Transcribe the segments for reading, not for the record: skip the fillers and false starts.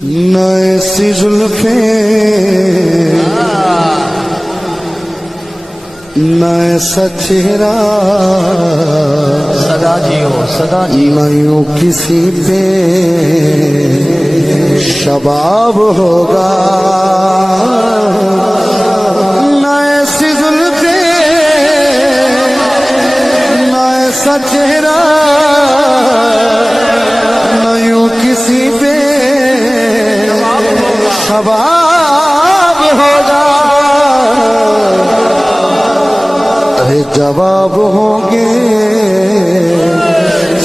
نہ ایسی زلفیں نہ ایسا چہرہ صدا جی ہو صدا جی نہ یوں کسی پہ شباب ہوگا نہ ایسی زلفیں نہ ایسا چہرہ نہ یوں کسی پہ شباب ہوگا ارے جواب ہوں گے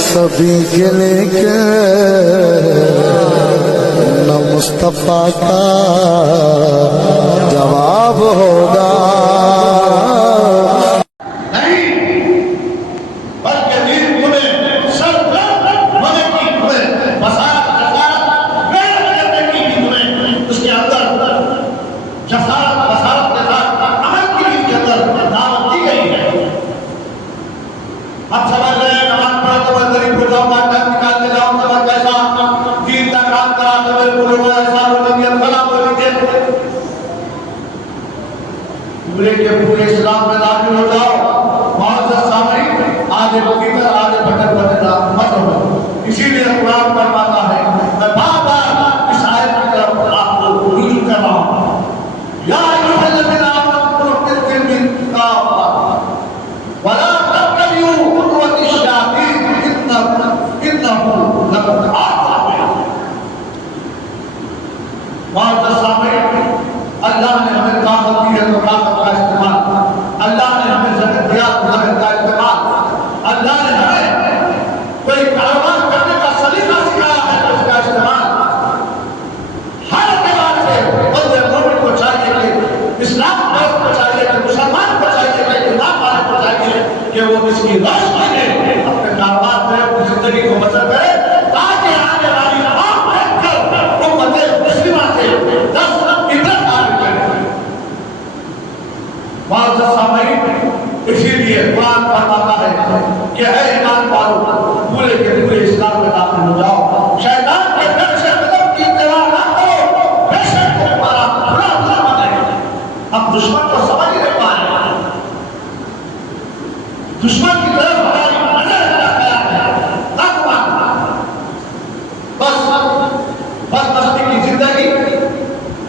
سبھی کے لیکن نہ مصطفیٰ کا جواب ہوگا پورے کے پورے اسلام میں داخل ہو جاؤ معزز سامعین آگے بکیتر آگے بھٹک مت ہو اسی لیے قرآن فرماتا ہے میں بار بار اس آیت کی طرف آپ کو رجوع کر رہا ہوں یا ایھا الذین آمنوا اتقوا الذین کافۃ ولا تتبعوا خطوات الشیاطین انہ لکم عدو معزز سامعین اللہ نے ہمیں طاقت دی ہے تو طاقت کا استعمال اللہ نے ہمیں ذکر دیا تو ذکر کا استعمال اللہ نے ہمیں کوئی کاروبار کرنے کا سلیقہ سکھایا ہے تو اس کا استعمال ہر اعتبار سے بندے مومن کو چاہیے کہ اسلام دوست کو چاہیے کہ مسلمان کو چاہیے کہ ایمان والے کو چاہیے کہ وہ اس کی روشنی میں اپنے کاروبار میں اپنی زندگی کو بسر کرے تاکہ آنے والی عوام بیٹھ کر امت مسلمہ سے 10 معزز سامعین اسی لیے قرآن فرماتا ہے کہ اے ایمان والو پورے کے پورے اسلام میں داخل ہو جاؤ شیطان کے ڈر سے قدم کی اتباع نہ کرو بے شک تمہارا برا دشمن ہے ہم دشمن کو سمجھ نہیں پائے دشمن کی طرف ہماری نظر رکھا ہے تقویٰ بس مستی کی زندگی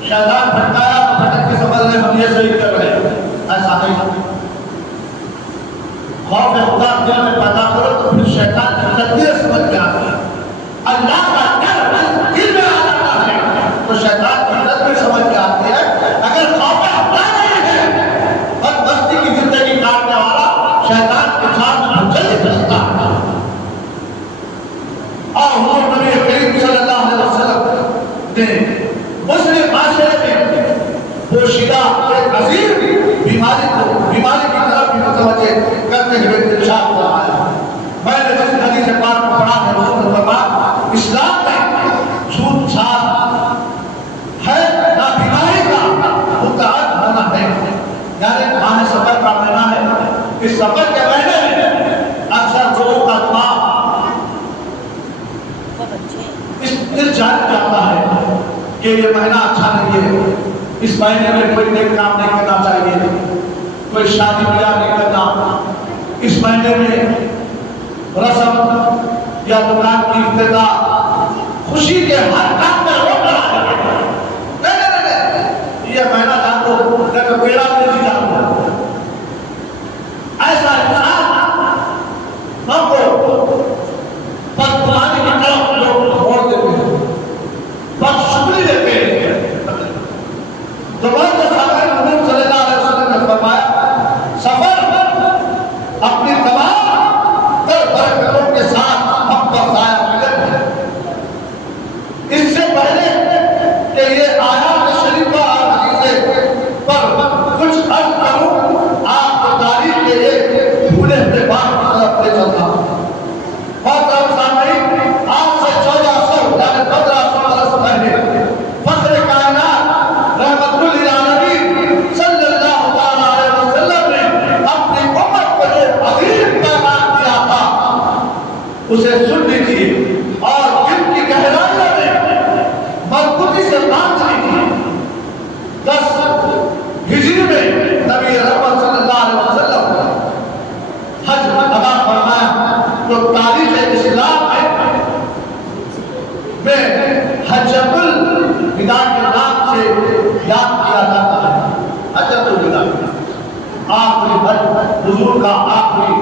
شیطان بھٹکایا تو بھٹک کے سمجھ رہے ہم یہ صحیح کر رہے ہیں ایسا نہیں خوف خدا دل میں پیدا کرو تو پھر شیطان کی تدبیر سمجھ میں آتی ہے اللہ کا ڈر دل میں آ جاتا ہے تو شیطان کی تدبیر سمجھ میں آتی ہے اگر خوف خدا نہیں ہے بدبختی کی زندگی کاٹنے والا شیطان کے ساتھ میں جلدی پھنستا ہے اور حضور نبی کریم صلی اللہ علیہ وسلم نے مسلم معاشرے میں پوشیدہ ایک عظیم بیماری کی طرف بھی متوجہ کرتے ہوئے ارشاد فرمایا میں نے جس حدیث پاک کو پڑھا ہے حضور نے فرمایا اسلام میں چھوٹ چھاٹ ہے نہ بیماری کا متعد ہونا ہے یعنی ماہ سفر کا مہینہ ہے اس سفر کے مہینے میں اکثر لوگوں کا دماغ اس جان جاتا ہے کہ یہ مہینہ اچھا نہیں ہے اس مہینے میں کوئی نیک کام نہیں کرنا چاہیے کوئی شادی بیاہ نہیں کرنا اس مہینے میں رسم یا دکان کی افتتاح خوشی کے ہر کام میں روک رہا ہے نہیں یہ مہینہ جان دو لیکن پیڑا نہیں جان دو ایسا انسان ہم کو بدگمانی کی طرف لوگ موڑ دیتے ہیں بدشکری دیتے ہیں تو بہت سفر حضور صلی اللہ علیہ وسلم نے فرمایا سفر اپنی تمام در برکتوں کے ساتھ ہم پر ضائع ملت ہے اس سے پہلے کہ یہ آیات شریفہ اور حدیثیں پر کچھ عرض کروں آپ کو تاریخ کے ایک بھولے ہوئے بات کی طرف لے چلتا ہوں محترم سامعین آج سے 1400 یعنی 1500 برس پہلے فخر کائنات رحمت للعالمین صلی اللہ علیہ وسلم نے اپنی امت کو جو عظیم پیغام دیا تھا اسے سننے کی اور جن کی گہرائیوں میں الوداع کے نام سے یاد کیا جاتا ہے. حجۃ الوداع آخری حج، حضور کا آخری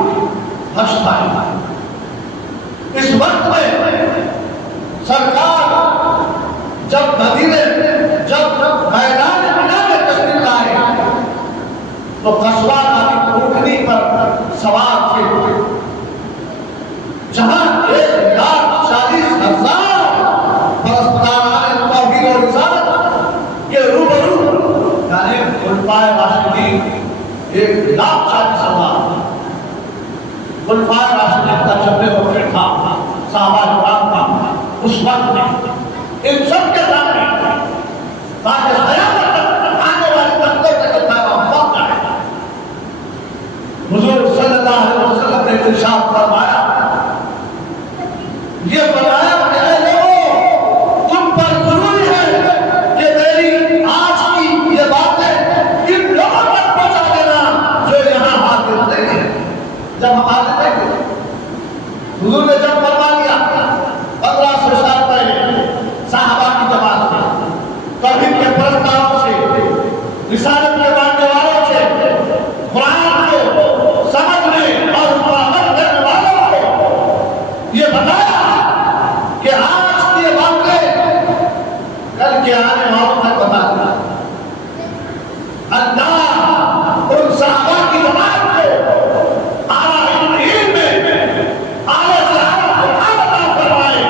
حج تھا. اس وقت میں سرکار جب مدینے جب میدان مینا میں تشریف لائے تو قصبہ نامی اونٹنی پر سوار تھے، جہاں 1,40,000 پرستاران توحید و رسالت کے روبرو یعنی خلفائے راشدین 1,40,000 خلفائے راشدین کا جب وقت تھا، صحابہ کرام تھا اس وقت میں ان سب کے سامنے تاکہ قیامت تک آنے والی نسلوں تک یہ پیغام پہنچ جائے. حضور صلی اللہ علیہ وسلم نے ارشاد فرمایا، یہ فرمایا کہ اے لوگوں تم پر ضروری ہے کہ میری آج کی یہ باتیں ان لوگوں تک پہنچا دینا جو یہاں حاضر نہیں ہیں. جب ہم حاضر نہیں تھے حضور نے جب فرما دیا 1500 سال پہلے صحابہ کی جماعت سے، توحید کے پرستاروں سے، رسالت کے ماننے والوں سے، قرآن کو سمجھنے اور اس پر عمل کرنے والوں کو یہ بتایا کہ آج کی یہ باتیں کل کے آنے والوں تک بتا دیا. اللہ ان صحابہ کی جماعت کو اعلیٰ علم میں اعلیٰ صحابہ کو عطا فرمائے،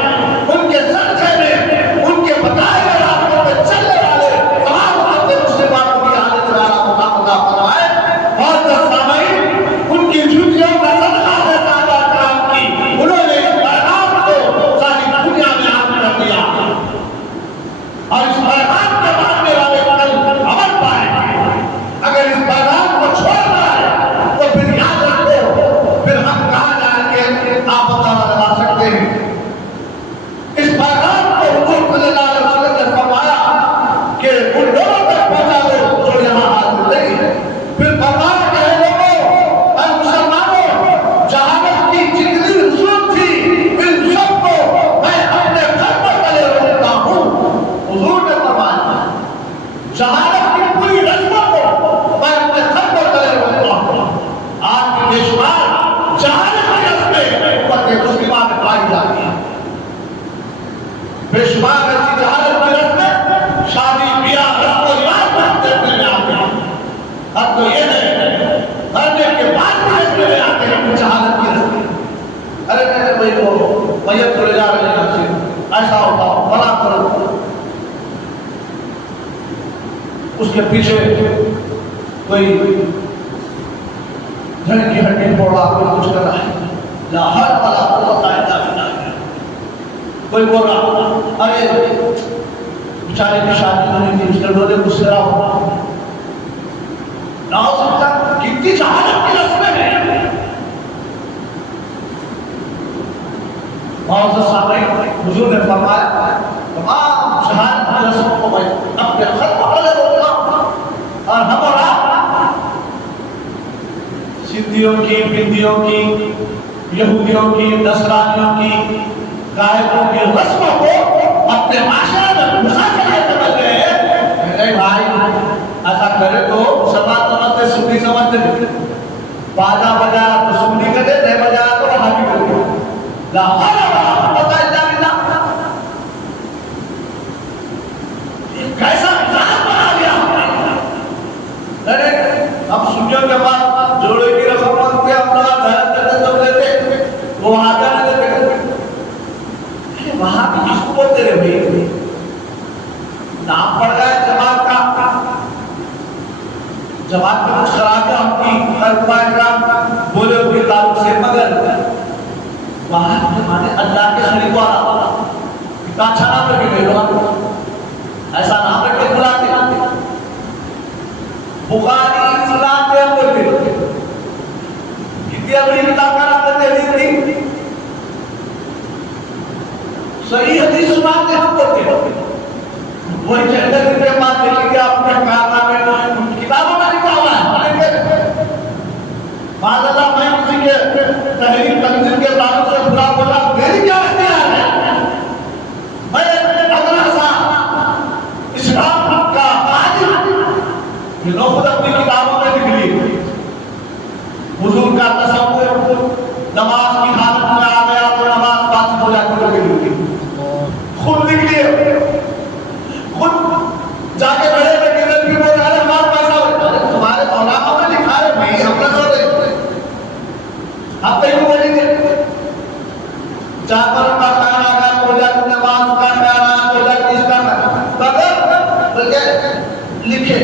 ان کے سرچے میں ان کے بتائے ہوئے راستوں پہ چلنے والے تمام امت مسلمانوں کی حالت میں عطا فرمائے. اور جب سامعین ان کی جھوٹیوں کا صدقہ ہے صحابہ کرام کی، انہوں نے اس پیغام کو ساری دنیا میں عام کر دیا اور اس پیغام کے ماننے والے کل عمل پائیں. اگر اس پیغام کو چھوڑنا ہے تو پھر یاد رکھو پھر ہم کہاں جائیں گے آپ اندازہ لگا سکتے ہیں. اس پیغام کو حضور صلی اللہ علیہ وسلم نے فرمایا کہ ان لوگوں تک پہنچا دو جو یہاں حاضر نہیں ہے. پھر فرمایا کہ اے لوگوں، اے مسلمانوں، جہالت کی جتنی رسوم تھی ان سب کو میں اپنے قدموں تلے رکھتا ہوں. حضور نے فرمایا جہالت کی پوری رسموں کو میں اپنے قدموں تلے رکھتا ہوں. آج کی بے شمار جہالت کی رسمیں امت مسلمہ میں پائی جاتی ہیں. بے شمار ایسی جہالت کی رسمیں شادی بیاہ رسم و رواج میں ہم دیکھنے میں آتے ہیں. اب تو یہ نہیں مرنے کے بعد بھی دیکھنے میں آتے ہیں جہالت کی رسمیں. ارے میرے بھائی کو میت کو لے جا رہے ہیں ایسا ہوتا ہو بڑا کرو، اس کے پیچھے کوئی جھڑ کی ہڈی پھوڑا کوئی کچھ کر رہا ہے، لا ہر والا قوت الا باللہ. کوئی بول رہا ارے بیچارے کی شادی ہونی تھی اس کے ڈولے مسکرا ہوا. کتنی جہالت کی رسمیں ہیں. معزز سامعین، حضور نے فرمایا تمام جہالت کی رسموں کو میں اپنے ختم کرے ہوگا. اور ہم اور آپ سندھیوں کی، بندیوں کی، یہودیوں کی، نصرانیوں کی، غائبوں کی رسموں کو اپنے معاشرے میں مسافر سمجھ رہے ہیں. نہیں بھائی ایسا کرے تو مسلمان سمجھتے سنی سمجھتے باجا بجایا تو سنی کرے، نہیں بجایا تو وہابی کرے. لا پتہ اللہ کیسا نظام بنا لیا. ارے ہم سنیوں کے بعد جوڑے کی رسم مانگتے ہم لوگ جب لیتے وہ وہاں جانے دیتے. وہاں بھی کس کو بولتے رہے بھائی؟ نام پڑ گیا جماعت کا، جماعت میں کچھ خرابیاں ہم کی خلفائے کرام بولے ان کے تعلق سے، مگر وہاں ہمارے اللہ کے شریک والا اتنا اچھا نام رکھے گئے لوگ، ایسا نام رکھ کے بلاتے بخاری سنان دے بولتے. کتنی بڑی کتاب کا نام دیتے حدیث کی صحیح حدیث سناتے ہم بولتے. وہی چندر کے بعد دیکھیں گے اپنے کارنامے کتابوں میں لکھا ہوا ہے. معاذ اللہ میں کسی کے تحریر تنظیم کے تعلق سے برا بولا، میری کیا اختیار ہے؟ میں اگر ایسا جنہوں خود اپنی کتابوں میں لکھ لی حضور کا تصور نماز کی حالت میں آ گیا تو نماز فاسد ہو جاتی کر کے لکھ لی، خود لکھ لیے، خود جا کے بڑے میں کدھر بھی بول رہا ہے ہمارا پیسہ ہوتا ہے، تمہارے علماء میں لکھا ہے بھائی ہم نہ کر رہے آپ کہیں کو بولیں گے جانوروں کا خیال آ گیا تو جا کے نماز کا خیال آیا تو جا کے اس کا بلکہ لکھے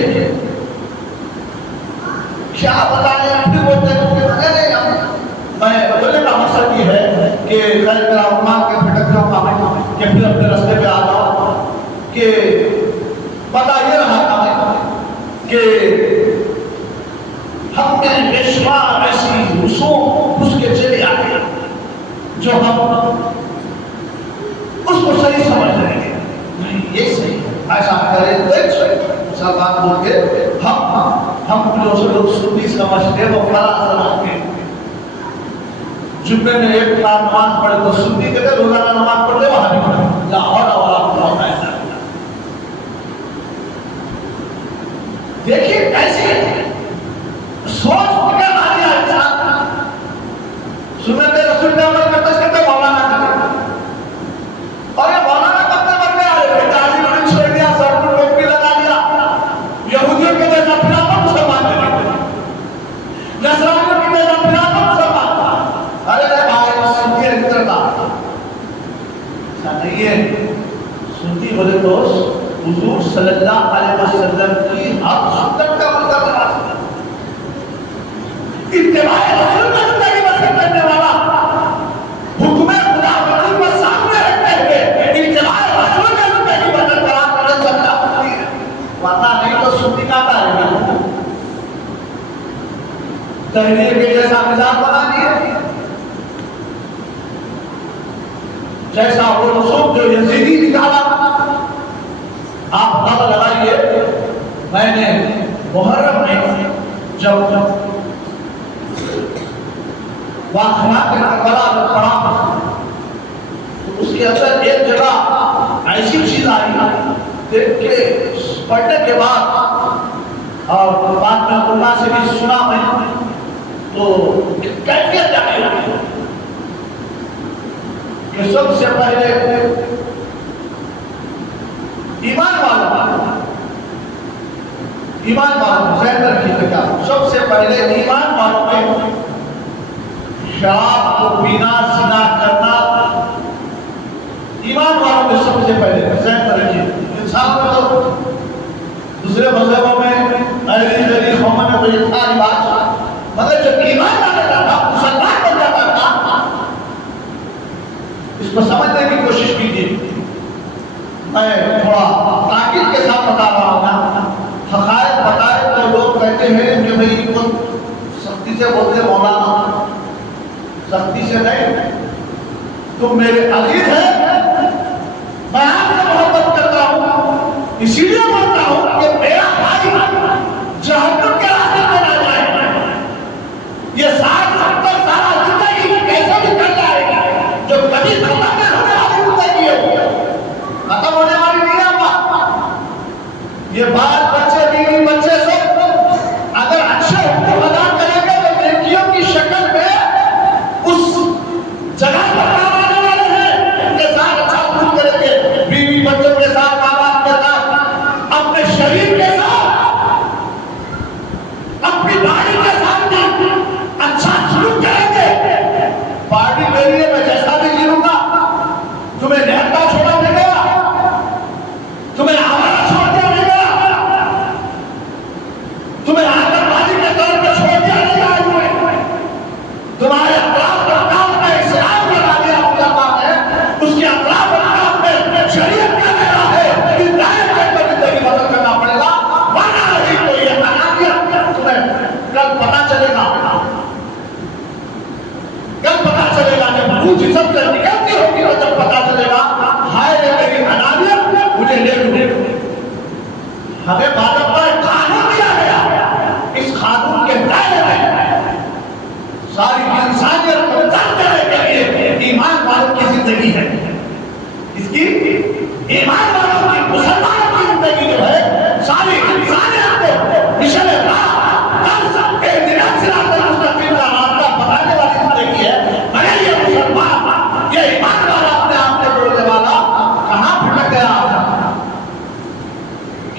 کیا بتائیں ہم بھی بولتے ہیں میں بولنے کا مقصد یہ ہے کہ خیر میرا علماء کے پھٹک جاؤں گا کہ پھر اپنے رستے پہ آ جاؤ کہ پتا یہ رہا تھا کہ ہم نے بے شمار ایسی رسوم اس کے چلے آتے جو ہم اس کو صحیح سمجھ رہے ہیں نہیں یہ صحیح ہے ایسا کرے تو ایک صحیح مسلمان بول کے ہم جو لوگ سنی سمجھتے وہ فلاں سمجھتے جمعے میں ایک بار نماز پڑھے تو سنی کہتے روزانہ نماز پڑھتے وہاں بھی پڑھے لاہور اور ایسا دیکھیے کیسے سوچ فکر آ گیا انسان سنت رسول نے عمل کرتے کرتے مولانا کرتے اور یہ مولانا کرتے کرتے آ رہے تھے داڑھی بڑی چھوڑ دیا سر پر ٹوپی لگا دیا یہودیوں کے جیسا پھرا تو مسلمان نے لگا نصرانیوں کے جیسا پھرا تو مسلمان ارے بھائی سنتی ہے اتر کا ایسا نہیں ہے سنتی بولے تو حضور صلی اللہ علیہ وسلم کی ہر سنت کا عمل کر رہا ہے اتباع رسول کا زندگی بسر کرنے والا حکم خدا بندی کو سامنے رکھتے ہوئے اتباع رسول کا زندگی بسر کر سکتا ورنہ نہیں تو سنی کا رہے گا تحریر کے جیسا مزاج بنا دیے جیسا وہ رسول جو یزیدی نکالا آپ پتہ لگائیے میں نے محرم میں جب واقعات کے کربلا میں پڑھا تو اس کے اندر ایک جگہ ایسی چیز آئی دیکھ کے پڑھنے کے بعد اور بعد میں اللہ سے بھی سنا میں تو کیفیت جانے کہ سب سے پہلے ایمان والوں ذہن رکھیے کیا سب سے پہلے ایمان والوں میں شراب کو پینا زنا کرنا ایمان والوں میں سب سے پہلے ذہن رکھیے انسان میں تو دوسرے مذہبوں میں علی محمد میں کوئی تھا بات مگر جب ایمان آ جاتا تھا مسلمان بن جاتا تھا اس کو سمجھنے کی کوشش کیجیے میں تھوڑا تاکید کے ساتھ بتا رہا ہوں نا حقائق بتائے تو لوگ کہتے ہیں کہ بھئی سختی سے بولتے مولانا سختی سے نہیں تم میرے عزیز ہیں میں آپ سے محبت کرتا ہوں اسی لیے بولتا ہوں کہ میرا بھائی جہنم کے راستے میں نہ جائے یہ 60-70 سال زندگی کیسے بھی کر جائے گی جو کبھی ختم نہ ہونے والی زندگی ہے ختم ہونے والی نہیں ہے یہ بال بچے بیوی بچے سب اگر اچھے حکم ادا کریں گے تو نیکیوں کی شکل میں اس جگہ پر آنے والے ہیں ان کے ساتھ اچھا سلوک کریں گے بیوی بچوں کے ساتھ ماں باپ کے ساتھ اپنے شریر کے ساتھ اپنی باڈی کے ساتھ بھی اچھا سلوک کریں گے باڈی میری ہے میں جیسا بھی جیوں گا تمہیں نہتا چھوڑا نہیں گیا تمہیں آوارہ چھوڑ دیا نہیں گیا تمہیں آدم بازی کے طور پر چھوڑ دیا نہیں گیا تمہارے اطراف پر کام میں اسلام لگا دیا مسلمان ہے اس کے اطراف پر کام میں شریعت کا میرا ہے کہ دائیں پر زندگی بدل کرنا پڑے گا ورنہ نہیں تو یہ انانیت تمہیں کل پتا چلے گا کل پتا چلے گا جب روح جسم سے نکلتی ہوگی اور جب پتا چلے گا ہائے یہ میری انانیت مجھے لے لوں ہمیں باضابطہ ایک قانون دیا گیا اس قانون کے دائرے میں ساری انسانیت کو تک دینے کے لیے ایمان والوں کی زندگی ہے اس کی ایمان والوں کی مسلمانوں کی زندگی جو ہے ساری انسانیت کو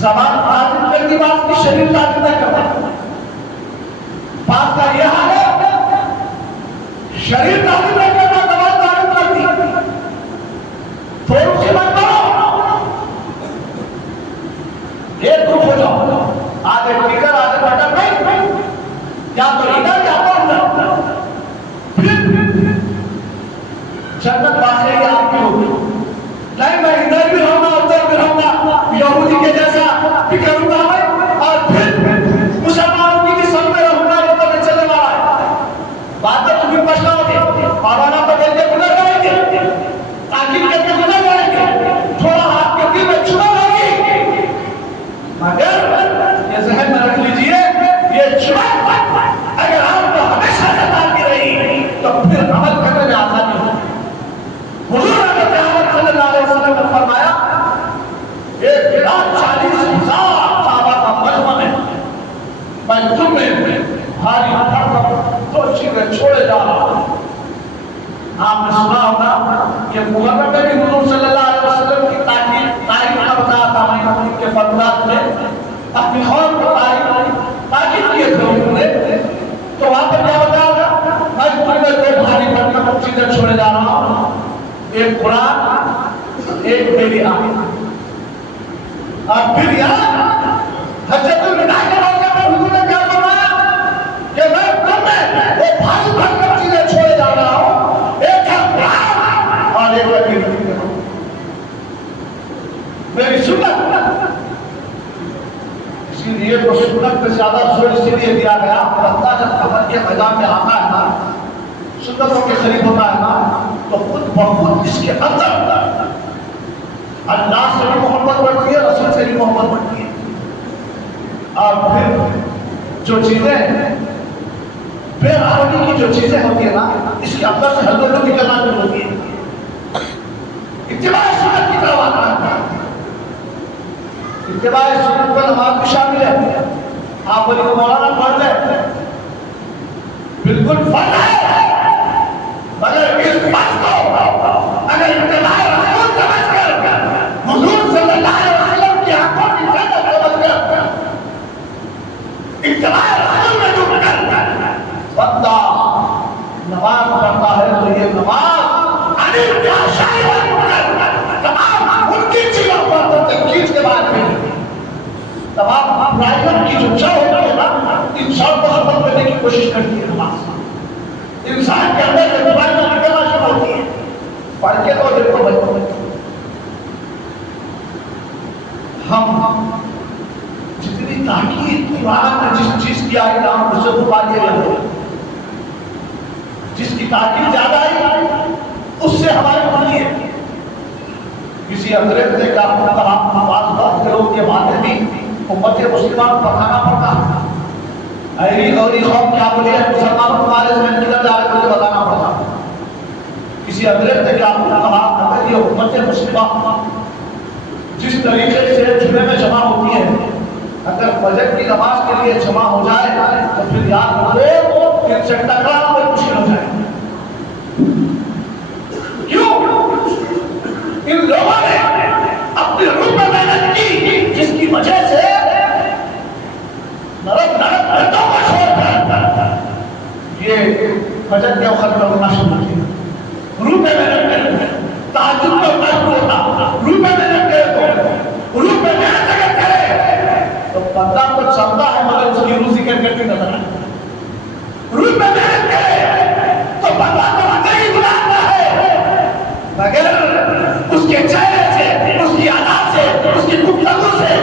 زبان تعلیم کر دی بات کی شریر تعلیم نہ کرتا. بات کا یہ حال ہے شریر تعلیم نہ کرنا زبان تعلیم کرتی تھوڑی سی بات کرو ایک گروپ ہو جاؤ آدھے ٹیکر آدھے بٹر نہیں یا تو ادھر یا تو ادھر پھر جنت باہر ہی آپ کی ہوگی. نہیں میں ادھر بھی رہوں گا ادھر بھی رہوں گا یہودی کے جیسا بھی کروں گا میں اور پھر مسلمانوں کی سب میں رہوں گا یہ تو میں چلنے والا ہے. بات تو تمہیں پچھتاؤ گے پارانا تو کہتے گزر جائیں گے تاکہ کہتے گزر جائیں گے تھوڑا ہاتھ کے دل میں چھوڑ ہوگی مگر یہ ذہن میں رکھ لیجئے یہ چھوڑ اگر آپ کو ہمیشہ نکالتی رہی تو پھر عمل کرنے میں آسانی ہوگی. حضور صلی اللہ علیہ وسلم نے فرمایا 1,40,000 صحابہ کا مجمع ہے میں تمہیں بھاری پڑھ کر دو چیزیں چھوڑے جا رہا ہوں. آپ نے سنا ہوگا کہ محرم میں بھی حضور صلی اللہ علیہ وسلم کی تاریخ کا بتایا تھا میں کے فرمات میں اپنی قوم کو تاکید کیے تھے انہوں نے تو وہاں پر کیا بتایا تھا میں تمہیں دو بھاری پڑھ کر دو چیزیں چھوڑے جا رہا ہوں ایک قرآن ایک میری آنکھ. اور پھر یہاں حجت الوداع کے موقع پر حضور نے کیا فرمایا کہ میں تمہیں وہ بھاری بھر کر چیزیں چھوڑے جا رہا ہوں ایک ہے قرآن اور ایک ہے میری آنکھ. میری سنت اسی لیے تو سنت پہ زیادہ زور اسی لیے دیا گیا بندہ جب قبر کے میدان میں آتا ہے نا سنتوں کے قریب ہوتا ہے نا تو خود بخود اس کے اندر اللہ سے بھی محبت بڑھتی ہے رسول سے بھی محبت بڑھتی ہے. اور پھر جو چیزیں بے عقلی کی جو چیزیں ہوتی ہیں نا اس کے اندر سے حضرت نکلنا شروع ہوتی ہے. اتباع سنت کی طرف آتا ہے. اتباع سنت پر نماز بھی شامل ہے. آپ بولے مولانا پڑھ لیں بالکل فرض ہے مگر اس بات کو اگر اتباع رسول سمجھ کر حضور صلی اللہ علیہ وسلم کی آنکھوں کی جنت سمجھ کر اتباع رسول میں ڈوب کر بندہ نماز پڑھتا ہے تو یہ نماز تمام ان کی چیزوں پر تنقید کے بعد بھی تمام برائیوں کی جو جڑ ہوتی ہے نا انسان کو ختم کرنے کی کوشش کرتی ہے نماز. انسان کے اندر سے برائیاں نکلنا شروع ہوتی ہے پڑھ کے تو دیکھو بچوں ہم جتنی تاکید قرآن نے جس چیز کی آئی نا ہم اسے مقابلے رہتے ہیں جس کی تاکید زیادہ آئی اس سے ہماری بنی ہے. کسی انگریز نے کہا تمام آواز بات کرو کہ باتیں بھی امت مسلمان کو بتانا پڑتا ایری غوری قوم کیا بولی ہے مسلمان تمہارے ذہن کدھر جا رہے مجھے بتانا پڑتا. کسی انگریز نے کہا اگر یہ امت مسلمان جس طریقے سے جمعے میں جمع ہوتی ہے اگر فجر کی نماز کے لیے جمع ہو جائے تو پھر یاد رکھو پھر سے ٹکرانا کوئی مشکل ہو جائے. کیوں ان لوگوں نے اپنی روح میں محنت کی جس کی وجہ سے نرک مردوں کو چھوڑ کر یہ فجر کے وقت میں ہونا شروع کیا. روح میں محنت کرے تہجد میں محنت ہوتا روح میں محنت کرے تو روح میں محنت اگر کرے تو بندہ تو چلتا ہے مگر اس کی روح ذکر کرتی نظر آئے. روح میں محنت کرے تو بندہ تو نہیں بلاتا ہے مگر اس کے چہرے سے اس کی عادات سے اس کی گفتگو سے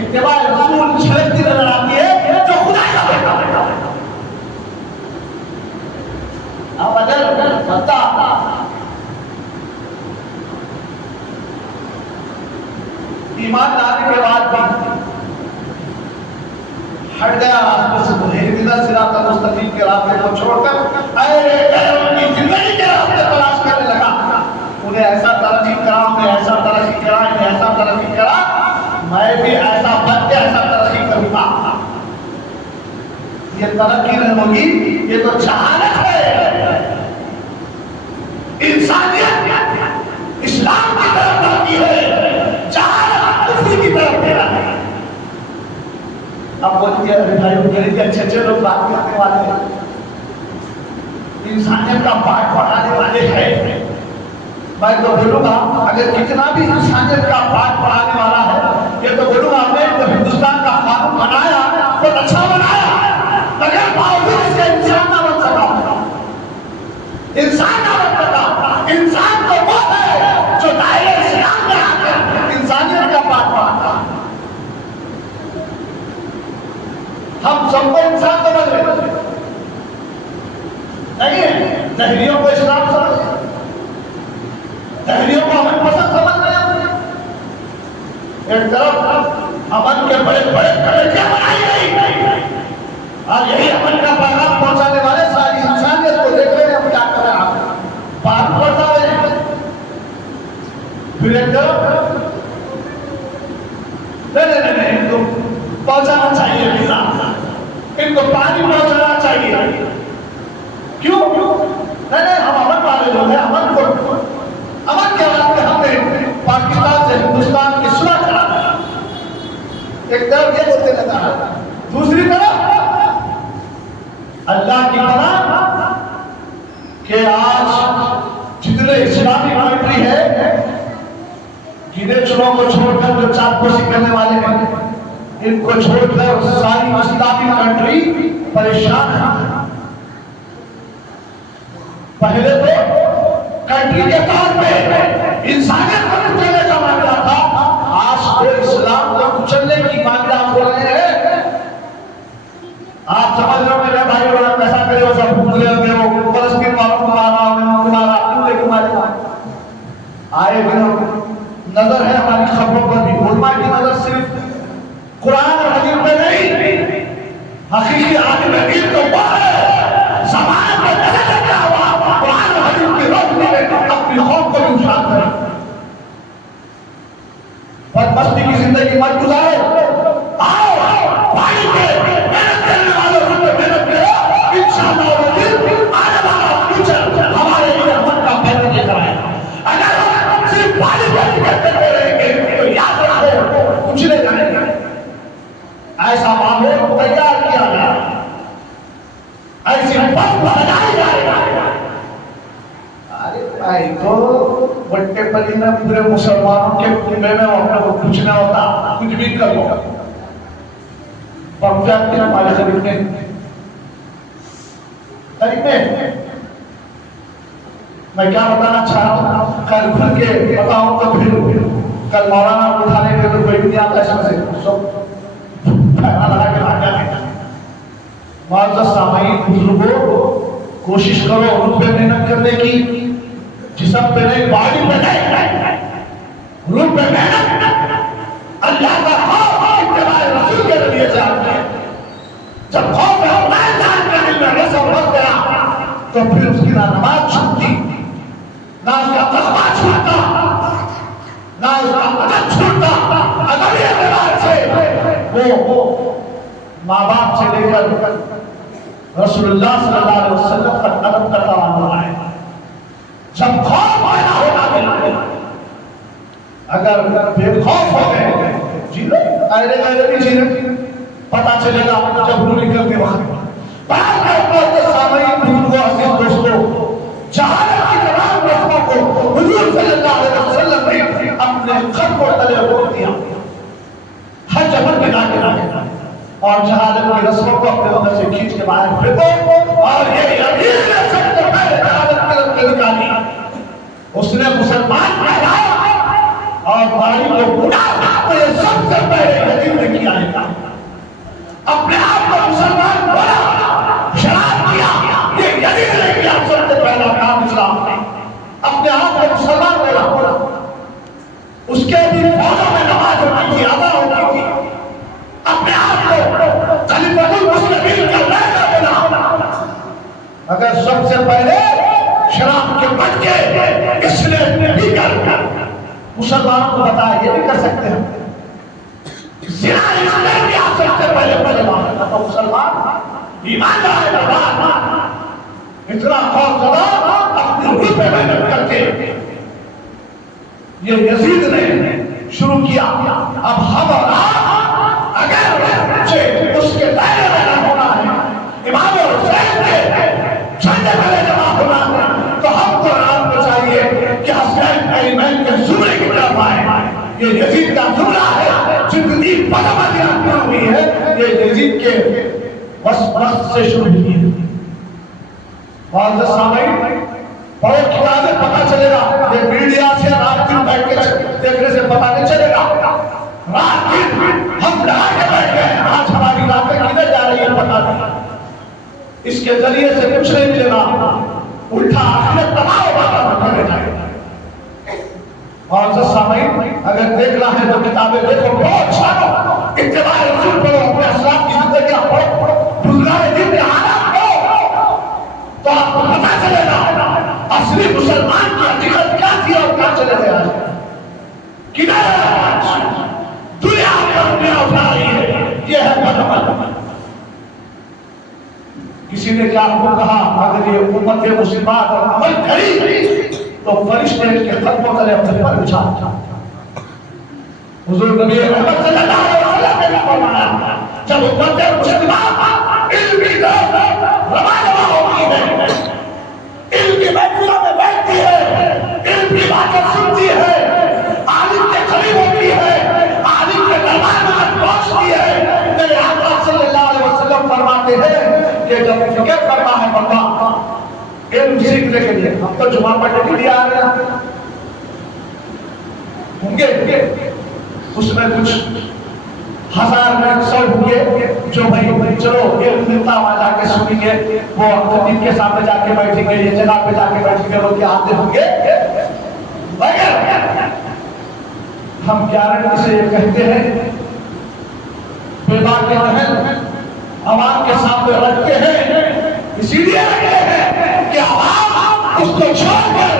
اتباع رسول چھلکتی نظر آتی ہے جو خدا کا بیٹا بیٹا اب اگر بندہ ایمان لانے کے بعد بھی ہٹ گیا راستے سے تو اہدنا صراط المستقیم کے راستے کو چھوڑ کر اپنی زندگی کے راستے تلاش کرنے لگا. انہیں ایسا ترقی کرا انہیں ایسا ترقی کرا انہیں ایسا ترقی کرا میں بھی ایسا بن کے ایسا ترقی کروں گا. یہ ترقی نہیں ہوگی یہ تو جہالت ہے. انسانیت اسلام کی طرف بڑھتی ہے جہالت کفر کی طرف بڑھتی ہے. اب بولتی ہے بھائیوں میرے اچھے اچھے لوگ بات کرنے والے ہیں، انسانیت کا پاٹ پڑھانے والے ہیں. میں تو بولوں گا اگر کتنا بھی انسانیت کا پاٹ پڑھانے والا ہے، یہ تو بولوں گا ہم نے جو ہندوستان کا قانون بنایا بہت اچھا بنایا، مگر باوجود اس کے انسان نہ بن سکا. انسان نہ بن سکا. انسان تو وہ ہے جو دائرے اسلام میں آ کر انسانیت کا پاٹ پڑھاتا. ہم سب کو انسان سمجھ رہے نہیں ہے، ظاہریوں کو اسلام سمجھ، ظاہریوں کو ہمیں پسند سمجھ رہے ہیں. ایک طرف امن کے بڑے بڑے کمیٹیاں بنائی گئی اور یہی امن کا پیغام پہنچانے والے ساری انسانیت کو دیکھ رہے ہیں ہم کیا کر رہے ہیں، پار پڑتا ہے. پھر ایک طرف نہیں ان کو پہنچانا چاہیے غذا، ان کو پانی پہنچانا چاہیے. کیوں؟ نہیں ہم امن والے لوگ ہیں. امن کو امن کے واسطے ہم نے پاکستان سے ہندوستان کی صلح کرا. ایک طرف یہ بولتے لگا ہے، دوسری طرف اللہ کی پناہ کہ آج جتنے اسلامی کنٹری ہے گنے چنوں کو چھوڑ کر جو چاپلوسی کرنے والے ہیں ان کو چھوڑ کر ساری اسلامی کنٹری پریشان ہیں. پہلے تو کنٹری کے طور پہ انسانیت کو کچلنے کا معاملہ تھا، آج تو اسلام کو کچلنے کی معاملہ ہو رہے ہیں. آپ سمجھ رہے ہو میرے بھائی بڑا پیسہ کرے وہ سب بھولے ہوئے ہو فلسطین والوں کو مارا تمہارا اپنے کو مارا. آئے دنوں نظر ہے ہماری خبروں پر بھی، علماء کی نظر صرف قرآن اور حدیث میں نہیں، حقیقی عالم دین تو وہ ہے زمانے میں نظر کیا ہوا قرآن اور حدیث کی روشنی میں اپنی قوم کو بھی اٹھا کر بدمستی کی زندگی مت گزارو. آؤ بھائی کے محنت کرنے والوں کو محنت کرو، انشاءاللہ وہ دن آنے والا فیوچر ہمارے لیے امن کا پیغام لے کر آئے گا. اگر ہم صرف پانی پانی کرتے رہیں گے تو یاد رکھو کچلے جائیں گے. ایسا ماحول تیار کیا گیا، ایسی بس بجائی جائے گا. ارے بھائی تو بٹے پلی میں پورے مسلمانوں کے کنبے میں اپنے کو کچھ نہ ہوتا، کچھ بھی کر لو پہنچات کے ہمارے قریب میں میں کیا بتانا چاہ رہا ہوں، کل کھل کے بتاؤں تو پھر کل مولانا اٹھانے کے تو کوئی بھی نہیں آتا اس میں سے سب پھیلا لگا کے آ جانے. معزز سامعین بزرگوں، کوشش کرو ان پہ محنت کرنے کی، جسم پہ نہیں باڈی پہ نہیں، روح پہ محنت. اللہ کا خوف اتباع رسول کے ذریعے سے آتا ہے. جب خوف اللہ جان کے دل میں رسم بس گیا تو پھر اس کی نہ نماز چھوٹتی، نہ اس کا قصبہ چھوٹتا، نہ اس کا عدد چھوٹتا. اگر یہ اعتبار سے وہ ماں باپ سے لے کر رسول اللہ صلی اللہ علیہ وسلم تک ادب کرتا ہوا ہے. جب خوف پیدا ہوگا بالکل، اگر بے خوف ہو گئے جی لو ایرے ایرے بھی جی لو پتا چلے گا جب روح نکلتے وقت. بات کرتے ہیں سامعین بزرگوں عزیز دوستوں، جہالت کی تمام رسموں کو حضور صلی اللہ علیہ وسلم نے اپنے خط کو تلے روک دیا، ہر جبر میں لا کے اور جہالت کی رسموں کو اپنے اندر سے کھینچ کے باہر پھینکو. اور یہ حدیث نے سب سے پہلے جہالت کی رسمیں نکالی. اس نے مسلمان کہلایا اور بھائی کو بڑھا تو یہ سب سے پہلے حدیث نے کیا ہے. اپنے آپ کو مسلمان بولا، شراب کیا، یہ حدیث نے کیا. سب سے پہلا کام اسلام نے اپنے آپ کو مسلمان بولا. اس کے بھی فوجوں میں نماز ہوتی تھی، ادا ہوتی تھی. اپنے آپ کو خلیفۃ المسلمین کا لائق بنا. اگر سب سے پہلے شراب کے بچ کے اس نے بھی کر مسلمانوں کو بتایا یہ بھی کر سکتے ہیں. زنا اس نے کیا سب سے پہلے تو مسلمان ایمان لائے اتنا خوف زدہ اپنی روح پہ محنت کر کے یہ یزید نے شروع کیا. اب ہم اور آپ اگر یہ یزید کے وقت سے شروع ہوئی ہے۔ معزز سامعین، پڑھو کتابیں پتہ چلے گا، یہ میڈیا سے رات دن بیٹھ کے دیکھنے سے پتہ نہیں چلے گا۔ رات دن ہم لگا کے بیٹھ گئے، آج ہماری راتیں کدھر جا رہی ہے پتہ نہیں۔ اس کے ذریعے سے کچھ نہیں ملے گا، الٹا آخرت تباہ ہوگا۔ معزز سامعین، اگر دیکھنا ہے تو کتابیں دیکھو، بہت چھاڑو، اتباع رسول پڑھو، اپنے اسلام کی زندگیاں پڑھو، بزرگان دین کے حالات پڑھو، تو آپ کو پتہ چلے گا اصلی مسلمان کی حقیقت کیا تھی اور کیا چلے گئے آج۔ کنارہ دنیا میں انگلیاں اٹھا رہی ہے، یہ ہے بدعمل۔ کسی نے کیا کو کہا اگر یہ امت مسلمہ پر عمل کری تو فرشتے کے قدموں تلے اپنے پر بچھا۔ حضور نبی محمد صلی اللہ علیہ وسلم نے فرمایا جب امت مسلمہ علم کی طرف رواں ہوتی ہے، علم کی محفلوں میں بیٹھتی ہے، علم کی باتیں سنتی ہے، عالم کے قریب ہوتی ہے، عالم کے دربار میں پہنچتی ہے، میرے آقا صلی اللہ علیہ وسلم فرماتے ہیں کہ جب فکر کرنا ہے بندہ علم سیکھنے کے لیے، ہم تو جمعہ پڑھنے کے لیے آ رہے ہیں، ہوں گے اس میں کچھ ہزار میں 100 ہوں گے جو بھائی چلو علم ملتا وہاں جا کے سنیں گے، وہ خطیب کے سامنے جا کے بیٹھیں گے، یہ جگہ پہ جا کے بیٹھیں گے، وہ کیا آتے ہوں گے۔ ہم گارنٹی سے یہ کہتے ہیں بے باک کے محل عوام کے سامنے رکھتے ہیں، اسی لیے رکھتے ہیں کہ عوام اس کو چھوڑ کر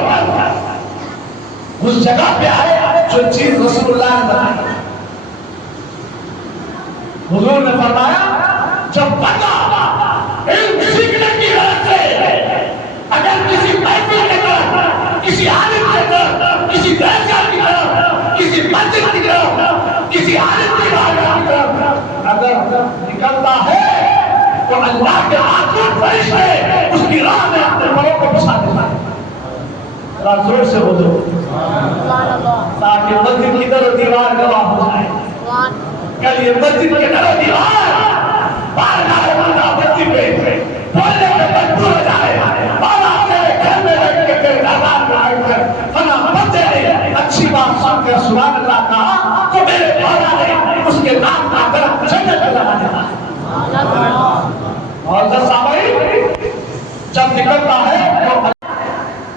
اس جگہ پہ آئے جو چیز رسول اللہ نے بتائی۔ حضور نے فرمایا جب بندہ علم سیکھنے کی وجہ سے اگر کسی محفل کی طرف، کسی عالم کی طرف، کسی درجہ کی طرف، کسی مسجد کی طرف، کسی عالم کی بارگاہ کی طرف اگر نکلتا ہے تو اللہ کے آخر فرشتے اس کی راہ میں اپنے پروں کو بچھا دیتا ہے۔ زور سے ہو دو تاکہ مسجد کی طرف دیوار گواہ ہو جائے۔ کل یہ مسجد کے در و دیوار بارگاہ اللہ مسجد پہ بولنے میں مجبور ہو جائے، اور آپ میرے گھر میں رکھ کے تیرے دربار میں آئے کر فنا بندے نے اچھی بات سن کر سبحان اللہ کہا تو میرے مولا نے اس کے نام کا درخت جنت میں لگا دیا۔ اور سامعین جب نکلتا ہے تو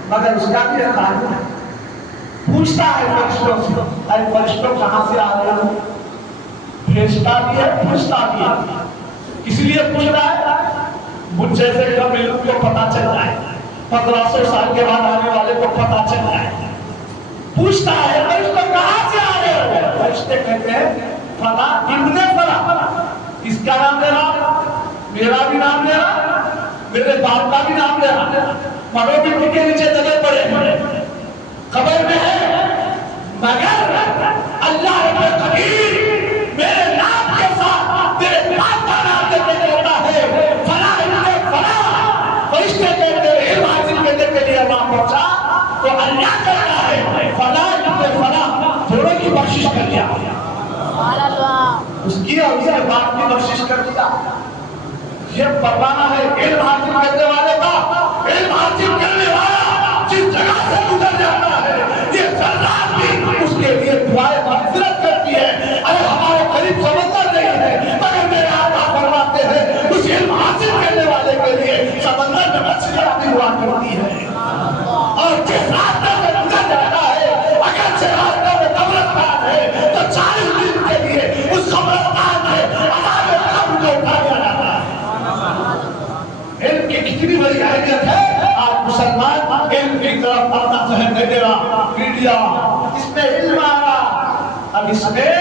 مگر اس کا بھی قانون ہے، پوچھتا ہے فرشتوں سے، اے فرشتوں کہاں سے آ رہے ہو؟ بھیجتا بھی ہے، پوچھتا بھی ہے۔ اس لیے پوچھ رہا ہے مجھ جیسے کم علم کو پتا چل جائے، 1500 سال کے بعد آنے والے کو پتا چل جائے۔ پوچھتا ہے فرشتوں کہاں سے آ رہے ہو؟ فرشتے کہتے ہیں فلاں ابن فلاں۔ اس کا نام لے رہا، میرا بھی نام لے رہا، میرے باپ کا بھی نام لے رہا، مرو مٹی کے نیچے دبے پڑے خبر میں ہے، مگر اللہ رب قدیر میرے نام کے ساتھ میرے باپ کا نام لے کے کہتا ہے فلاں ابن فلاں۔ فرشتے کہتے ہیں علم حاصل کرنے کے لیے وہاں پہنچا تو اللہ کہتا ہے فلاں ابن فلاں، دونوں کی بخشش کر دیا، اس کی اور اس کے باپ کی بخشش کر دیا۔ یہ بتانا ہے علم حاصل کرنے والے کا، علم حاصل کرنے والا جس جگہ سے گزر جاتا ہے یہ ذرات بھی اس کے لیے دعائیں مغفرت کرتی ہے۔ ارے ہمارے قریب سمندر نہیں ہے مگر میرے آقا فرماتے ہیں اس علم حاصل کرنے والے کے لیے سمندر میں مچھلیاں بھی دعا کرتی ہے۔ اور جس راستے سے گزر جاتا ہے اگر سے راستے میں قبرستان ہے تو 40 دن کے لیے اس قبرستان سے عذاب قبر کو اٹھا دیا جاتا ہے۔ علم کی کتنی بڑی اہمیت ہے، آپ مسلمان علم کی طرف اپنا ذہن دے دے رہا، میڈیا اس میں علم آ رہا، اب اس میں